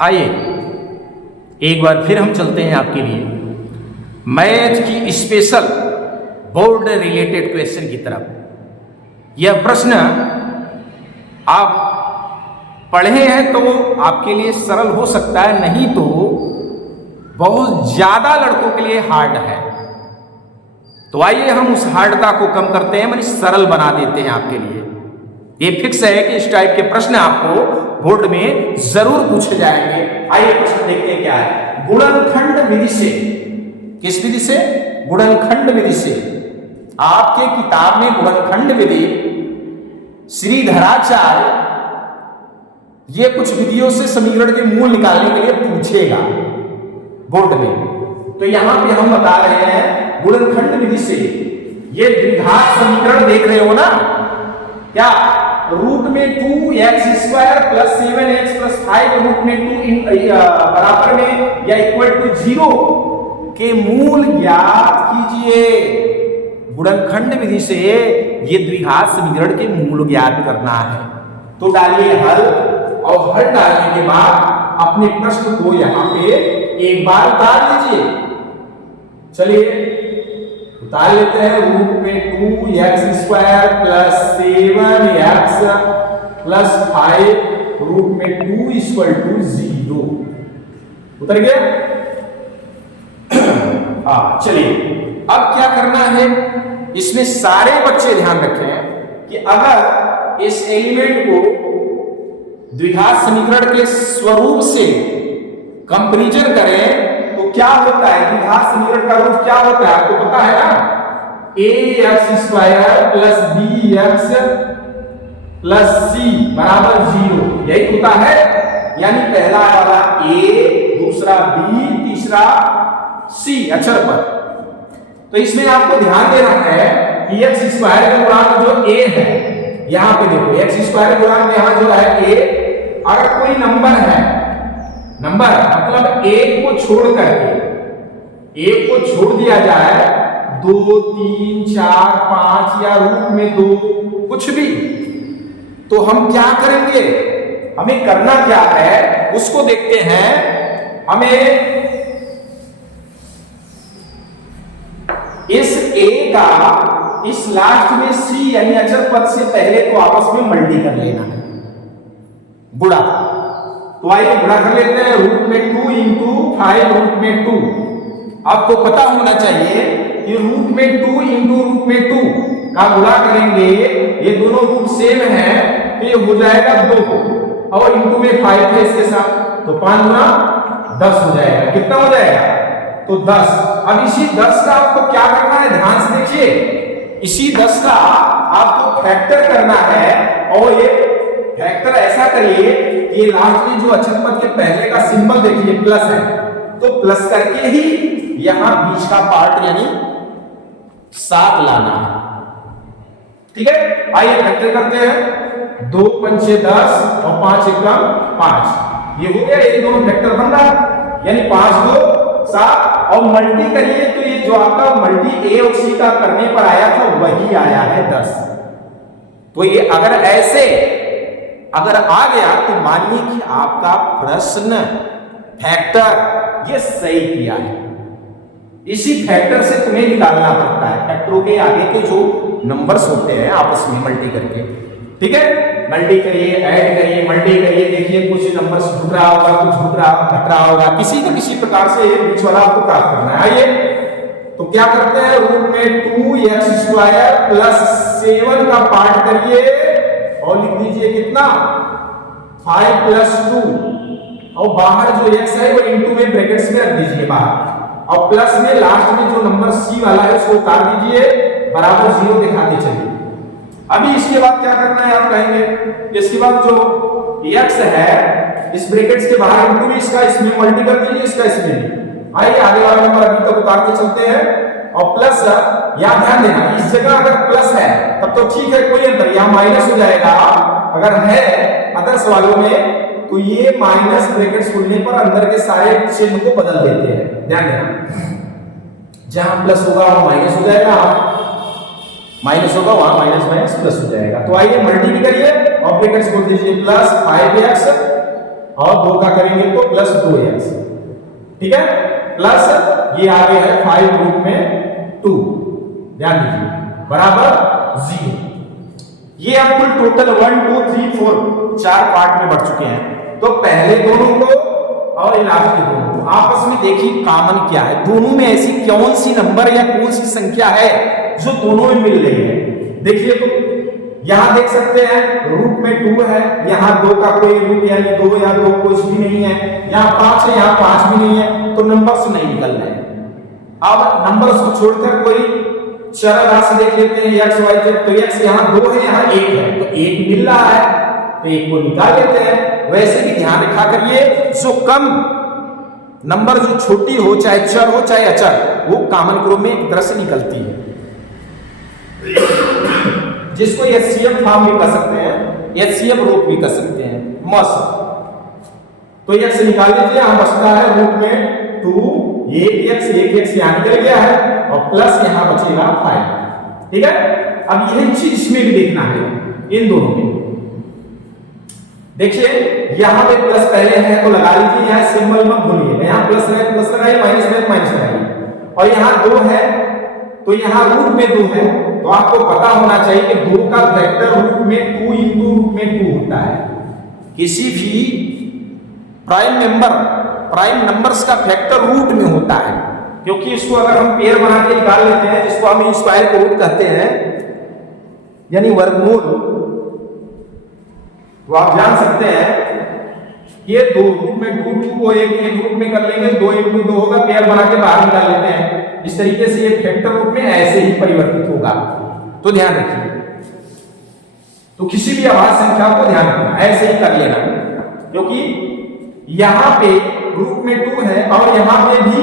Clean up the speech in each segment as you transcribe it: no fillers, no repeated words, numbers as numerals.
आइए एक बार फिर हम चलते हैं आपके लिए मैथ की स्पेशल बोर्ड रिलेटेड क्वेश्चन की तरफ। यह प्रश्न आप पढ़े हैं तो आपके लिए सरल हो सकता है, नहीं तो बहुत ज्यादा लड़कों के लिए हार्ड है। तो आइए हम उस हार्डता को कम करते हैं, मानी सरल बना देते हैं आपके लिए। ये फिक्स है कि इस टाइप के प्रश्न आपको बोर्ड में जरूर पूछे जाएंगे। आइए प्रश्न देखते हैं क्या है। गुणनखंड विधि से, किस विधि से? गुणनखंड विधि से। आपके किताब में गुणनखंड विधि श्रीधराचार्य ये कुछ विधियों से समीकरण के मूल निकालने के लिए पूछेगा बोर्ड में। तो यहां पे हम बता रहे हैं गुणनखंड विधि से ये द्विघात समीकरण देख रहे हो ना, क्या रूट में 2x² plus 7x plus 5 root में 2 बराबर में या इक्वल टू 0 के मूल ज्ञात कीजिए। गुणनखंड विधि से ये द्विघात समीकरण के मूल ज्ञात करना है। तो डालिए हल, और हल डालने के बाद अपने प्रश्न को यहां पे एक बार उतार लीजिए। चलिए उतार लेते हैं। रूट में 2x² plus 7x plus 5 root में 2 इक्वल टू 0 उतर गया। चलिए अब क्या करना है, इसमें सारे बच्चे ध्यान रखें कि अगर इस एलिमेंट को द्विघात समीकरण के स्वरूप से कंपैरिजन करें तो क्या होता है? द्विघात समीकरण का रूप क्या होता है आपको पता है ना? ax² plus bx plus c बराबर 0, यही होता है। यानी पहला वाला a, दूसरा b, तीसरा c अक्षर पर। तो इसमें आपको ध्यान देना है कि x² का गुणांक जो a है, यहां पे देखो x² गुणांक यहां जो है a, अगर कोई नंबर है, नंबर मतलब एक को छोड़ करके, एक को छोड़ दिया जाए 2, 3, 4, 5 या रूट में 2 कुछ भी, तो हम क्या करेंगे? हमें करना क्या है उसको देखते हैं। हमें इस a का इस लास्ट में c यानी अचर पद से पहले तो आपस में मल्टी कर लेना है, गुणा। तो आइए गुणा कर लेते हैं। रूट में 2 इंटू 5 रूट में 2। आपको पता होना चाहिए कि रूट में 2 इंटू रूट में 2 का गुणा करेंगे, ये दोनों रूट सेम है तो ये हो जाएगा 2 और इंटू में 5 है इसके साथ, तो 5 गुना 10 हो जाएगा। कितना हो जाएगा? तो 10। अब इसी 10 का आपको क्या करना है, ध्यान से देखिए। इसी 10 का आपको फैक्टर करना है, और ये फैक्टर ऐसा करिए कि लास्ट में जो अक्षर पद के पहले का सिंबल देखिए प्लस है, तो प्लस करके ही यहां बीच का पार्ट यानी 7 लाना है। ठीक है, आइए फैक्टर करते हैं। 2 पंचे 10 और 5 एकम 5, ये हो गया। ये दोनों फैक्टर बन रहा यानी 5 2 7, और मल्टी करिए तो ये जो आपका मल्टी a और c का करने पर आया था वही आया है 10। तो ये अगर ऐसे अगर आ गया तो मानिए कि आपका प्रश्न फैक्टर ये सही किया है। इसी फैक्टर से तुम्हें निकालना पड़ता है। फैक्टरों के आगे के जो नंबर्स होते हैं आपस में मल्टी करके, ठीक है, मल्टी करिए, ऐड करिए, मल्टी करिए, देखिए कुछ नंबर्स जुड़ रहा होगा, कुछ घट रहा होगा, किसी न किसी प्रकार से ये बीच वाला आपको प्राप्त करना है। आइए तो क्या करते हैं, रूट में 2x² प्लस 7 का पार्ट करिए और लिख दीजिए कितना 5 प्लस 2, और बाहर जो x है वो इंटू में ब्रैकेट्स में रख दीजिए बाहर, और प्लस में लास्ट में जो नंबर c वाला है उसको उतार दीजिए, बराबर 0 दिखाते चलिए। अभी इसके बाद क्या करना है आप कहेंगे, इसके बाद जो x है इस ब्रैकेट्स के बाहर इंटू में इसका इसमें मल्टी कर दीजिए, इसका इसमें। आइए आगे वाला नंबर अभी तक उतारते चलते हैं। और प्लस यहां ध्यान देना, इस जगह अगर प्लस है तब तो ठीक है, कोई अंतर, यहां माइनस हो जाएगा। अगर है अदर्स वालों में तो ये माइनस ब्रैकेट्स खुलने पर अंदर के सारे चिन्ह को बदल देते हैं। ध्यान देना, जहां प्लस होगा वहां माइनस हो जाएगा, माइनस होगा वहां माइनस माइनस प्लस हो जाएगा। तो आइए मल्टी भी करिए और ब्रैकेट्स खोल दीजिए, प्लस 5x और 2 का करेंगे तो प्लस 2x, ठीक है, प्लस ये आगे है 5 रूट में 2, ध्यान दीजिए, बराबर 0। ये अब कुल टोटल 1 2 3 4 4 पार्ट में बढ़ चुके हैं। तो पहले दोनों को और लास्ट के दोनों को आपस में देखिए कॉमन क्या है, दोनों में ऐसी कौन सी नंबर या कौन सी संख्या है जो दोनों में मिल रही है। देखिए तो यहां देख सकते हैं रूट में 2 है, यहां 2 का कोई रूट यानी 2 या 2 कुछ भी नहीं है, यहां 5 है, यहां 5 भी नहीं है, तो नंबर्स नहीं निकल रहे हैं। अब नंबर्स को छोड़कर कोई चर राशि देख लेते हैं x y z, तो x यहां 2 है, यहां 1 है, तो 1 मिल रहा है तो 1 को निकाल लेते हैं। वैसे भी ध्यान रखा करिए जो कम नंबर जो छोटी हो, चाहे चर हो चाहे अचर, वो कॉमन क्रम में एक तरह से निकलती है, जिसको एचसीएफ फॉर्म भी कर सकते हैं, एचसीएफ रूप भी कर सकते हैं मस। तो x निकाल लीजिए, यहां बचता है रूट में 2, 1x यहां निकल गया है और प्लस यहां बचेगा 5, ठीक है। अब यही चीज इसमें भी देखना है, इन दोनों में देखिए यहां पे प्लस पहले है तो लगा लीजिए, यहां सिंबल मत भूलिए, यहां प्लस है प्लस लगाइए, माइनस है माइनस लगाइए, और यहां 2 है तो यहां रूट में 2 है, तो आपको पता होना चाहिए कि 2 का फैक्टर रूट में 2 इंटू रूट में 2 होता है। किसी भी प्राइम नंबर्स का फैक्टर रूट में होता है, क्योंकि इसको अगर हम पेयर बना के निकाल लेते हैं, जिसको हम स्क्वायर रूट कहते हैं यानी वर्गमूल, तो आप जान सकते हैं कि ये 2 रूट में 2 को एक रूट में कर लेंगे, 2 इंटू 2 होगा, पेयर बना के बाहर निकाल लेते हैं। इस तरीके से ये फैक्टर रूप में ऐसे ही परिवर्तित होगा, तो ध्यान रखिए। तो किसी भी अभाज्य संख्या को ध्यान रखना, ऐसे ही कर लेना, क्योंकि यहां पे रूट में 2 है और यहां पे भी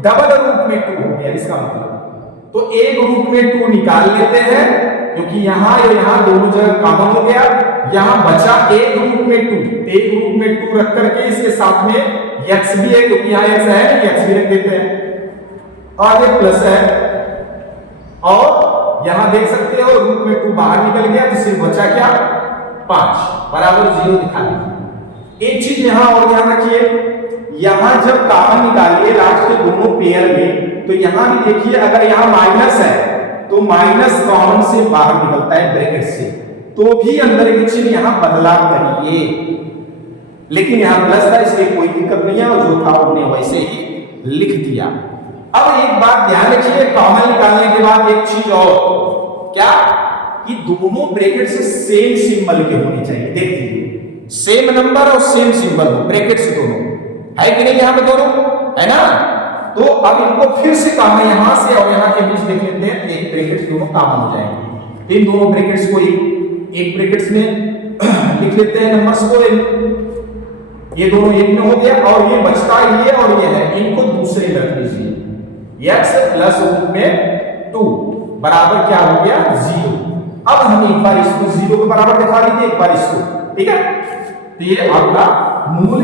डबल रूट में 2 हो गया, इसका मतलब तो एक रूट में 2 निकाल लेते हैं, क्योंकि यहां और यहां दोनों जगह कॉमन हो गया, यहां बचा एक रूट में 2, एक रूट में 2 रख करके इसके साथ में x भी है, क्योंकि यहां x है नहीं, x भी रख देते हैं, आगे प्लस है, और यहां देख सकते हो रूट में 2 बाहर निकल गया, तो सिर्फ बचा क्या 5 बराबर 0 दिखा दीजिए। एक चीज यहां और ध्यान रखिए, यहां जब कॉमन निकालिए लास्ट के दोनों पेयर में, तो यहां भी देखिए अगर यहां माइनस है तो माइनस कॉमन से बाहर निकलता है ब्रैकेट से, तो भी अंदर एक चीज यहां बदलाव करिए, लेकिन यहां प्लस था इसलिए कोई दिक्कत नहीं है, और जो था उन्होंने वैसे ही लिख दिया। अब एक बात ध्यान रखिए, कॉमन निकालने के बाद एक चीज और, क्या कि दोनों ब्रैकेट से सेम सिंबल के होने चाहिए। देख लीजिए सेम नंबर और सेम सिंबल हो, ब्रैकेट से दोनों है कि नहीं, यहां पे दोनों है ना। तो अब इनको फिर से कॉमन यहां से और यहां के बीच देख लेते हैं, एक ब्रैकेट दोनों कॉमन हो जाएंगे। इन दोनों ब्रैकेट्स को एक ब्रैकेट्स में लिख लेते हैं नंबर्स को, ये दोनों एक में हो गया, और ये बचता ये और ये है, इनको दूसरे में रख लीजिए, x प्लस रूट में 2 बराबर क्या हो गया 0। अब हम एक बार इसको 0 के बराबर दिखा दीजिए, एक बार इसको, ठीक है। तो ये आपका मूल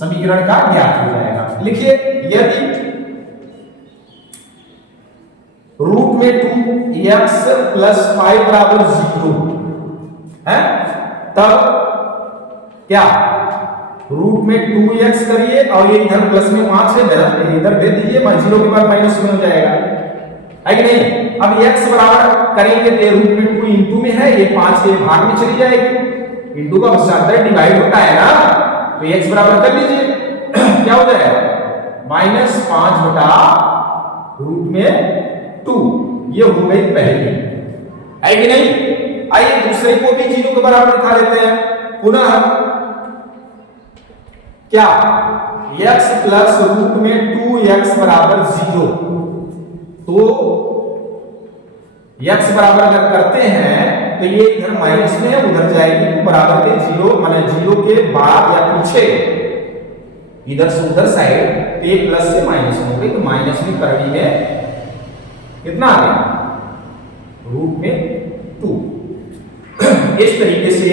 समीकरण का ज्ञात हो जाएगा। लिखिए यदि रूट में 2x प्लस 5 बराबर 0 है, तब क्या रूट में 2x करिए और ये इधर प्लस में 5 है, इधर भेज दीजिए, 0 के बाद माइनस में हो जाएगा, है कि नहीं। अब x बराबर करेंगे तो रूट में 2 इंटू में है, ये 5 के भाग में चली जाएगी, इंटू का बस डिवाइड होता है ना, तो x बराबर कर लीजिए क्या हो जाएगा -5 बटा रूट में 2, ये हो गई पहली, है कि नहीं। आइए दूसरे को भी 0 के बराबर दिखा देते हैं, पुनः क्या x प्लस रूट में 2x बराबर 0, तो x बराबर अगर करते हैं तो ये इधर माइनस में है, उधर जाएगी, तो बराबर के 0 माने 0 के बाद या पीछे इधर से उधर साइड पे प्लस से माइनस हो गई, तो माइनस में करनी में कितना आ गया रूट में 2। इस तरीके से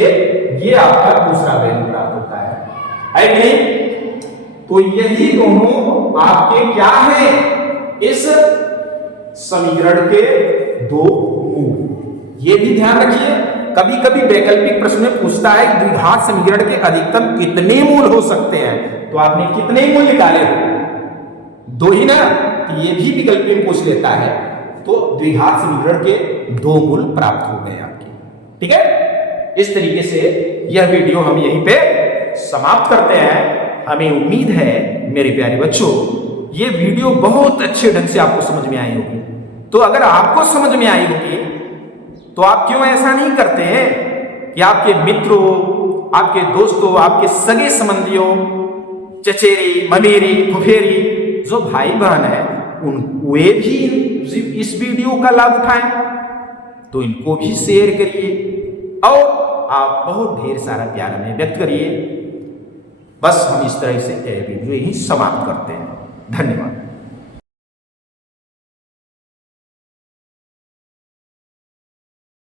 ये आपका दूसरा वैल्यू प्राप्त होता है कि नहीं। तो यही दोनों आपके क्या है इस समीकरण के दो मूल, ये भी ध्यान रखिए। कभी कभी वैकल्पिक प्रश्न में पूछता है द्विघात समीकरण के अधिकतम कितने मूल हो सकते हैं, तो आपने कितने मूल निकाले हो? 2 ही ना, ये भी विकल्प में पूछ लेता है, तो द्विघात समीकरण के 2 मूल प्राप्त हो गए आपके। ठीक है, इस तरीके से यह वीडियो हम यहीं पे समाप्त करते हैं। हमें उम्मीद है मेरे प्यारे बच्चों ये वीडियो बहुत अच्छे ढंग से आपको समझ में आई होगी। तो अगर आपको समझ में आई होगी तो आप क्यों ऐसा नहीं करते हैं कि आपके मित्रों, आपके दोस्तों, आपके सगे संबंधियों, चचेरी, ममेरी, फुफेरी जो भाई बहन है वे भी इस वीडियो का लाभ उठाएं, तो इनको भी शेयर करिए और आप बहुत ढेर सारा प्यार हमें व्यक्त करिए। बस हम इस तरह से वीडियो ही समाप्त करते हैं। धन्यवाद।